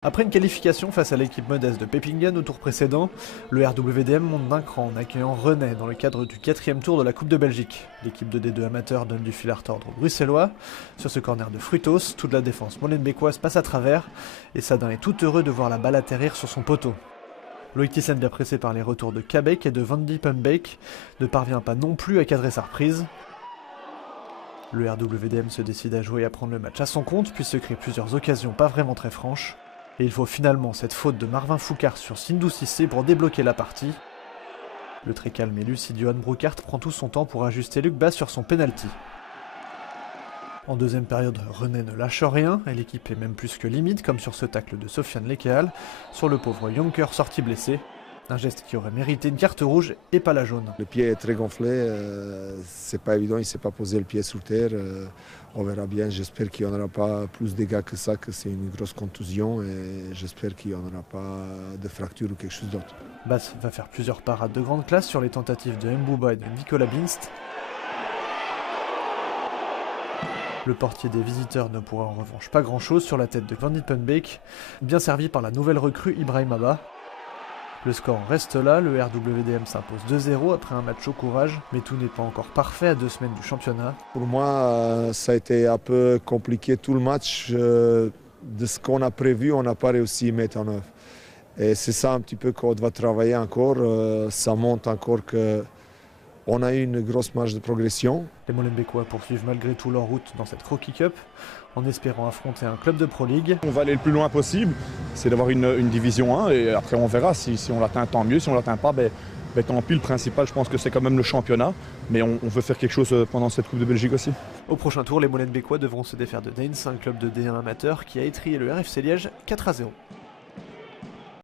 Après une qualification face à l'équipe modeste de Pepingen au tour précédent, le RWDM monte d'un cran en accueillant Rennes dans le cadre du 4e tour de la Coupe de Belgique. L'équipe de D2 amateur donne du fil à retordre aux Bruxellois. Sur ce corner de Frutos, toute la défense molenbeekoise passe à travers et Sadin est tout heureux de voir la balle atterrir sur son poteau. Loïc Thyssen, bien pressé par les retours de Kabek et de Van Diepenbeek, ne parvient pas non plus à cadrer sa reprise. Le RWDM se décide à jouer et à prendre le match à son compte, puis se crée plusieurs occasions pas vraiment très franches. Et il faut finalement cette faute de Marvin Foucart sur Sindou Cissé pour débloquer la partie. Le très calme et lucide Johan Broekhart prend tout son temps pour ajuster Luc Bas sur son penalty. En deuxième période, René ne lâche rien, et l'équipe est même plus que limite, comme sur ce tacle de Sofiane Lekeal, sur le pauvre Jonker sorti blessé. Un geste qui aurait mérité une carte rouge et pas la jaune. Le pied est très gonflé, c'est pas évident, il ne s'est pas posé le pied sur terre. On verra bien, j'espère qu'il n'y en aura pas plus de dégâts que ça, que c'est une grosse contusion et j'espère qu'il n'y en aura pas de fracture ou quelque chose d'autre. Bas va faire plusieurs parades de grande classe sur les tentatives de Mbouba et de Nicolas Binst. Le portier des visiteurs ne pourra en revanche pas grand chose sur la tête de Van Diepenbeek, bien servi par la nouvelle recrue Ibrahim Abba. Le score reste là, le RWDM s'impose 2-0 après un match au courage, mais tout n'est pas encore parfait à 2 semaines du championnat. Pour moi, ça a été un peu compliqué tout le match. De ce qu'on a prévu, on n'a pas réussi à mettre en œuvre. Et c'est ça un petit peu qu'on doit travailler encore. Ça montre encore qu'on a eu une grosse marge de progression. Les Molenbeekois poursuivent malgré tout leur route dans cette Croquis Cup, en espérant affronter un club de Pro League. On va aller le plus loin possible, c'est d'avoir une division 1 et après on verra si on l'atteint tant mieux, si on l'atteint pas, tant pis. Le principal je pense que c'est quand même le championnat, mais on veut faire quelque chose pendant cette Coupe de Belgique aussi. Au prochain tour, les Molenbeekois devront se défaire de Dains, un club de D1 amateur qui a étrillé le RFC Liège 4-0.